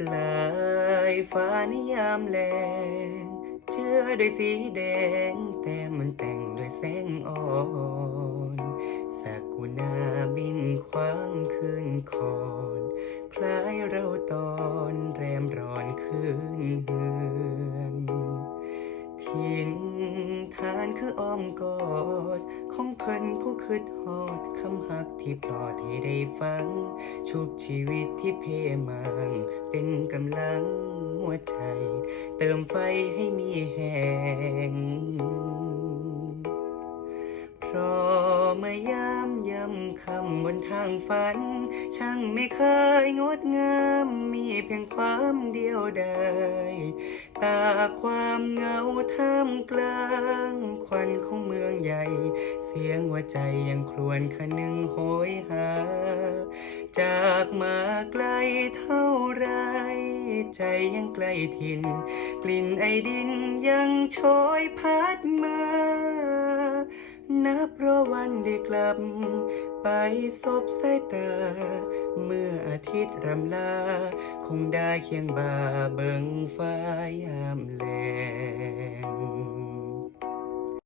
ปลายฟ้านิยามแลงเชื่อด้วยสีแดง แต่มันแต่งด้วยแสงอ่อนสักุณาบินคว้างคืนคอนคล้ายเราตอนแรมร้อนคืนเฮือนทิ้นทานคืออ้อมกอด ของเพิ่นผู้คืดฮอดคำหักที่ปลอดให้ได้ฟัง ชุบชีวิตที่เพมัง เป็นกำลังหัวใจ เติมไฟให้มีแหงเพราะมื่ยามย้ำคำบนทางฝัน ช่างไม่เคยงดงามมีเพียงความเดียวดายตาความเหงาท่ามกลางควันของเมืองใหญ่ เสียงหัวใจยังครวญคะนึงโหยหา จากมาไกลเท่าไร ใจยังใกล้ถิ่น กลิ่นไอดินยังโชยพัดมา นับรอวันได้กลับ ไปสบสายตา เมื่ออาทิตย์รำลา คงได้เคียงบ่าเบิงฟ้ายามแล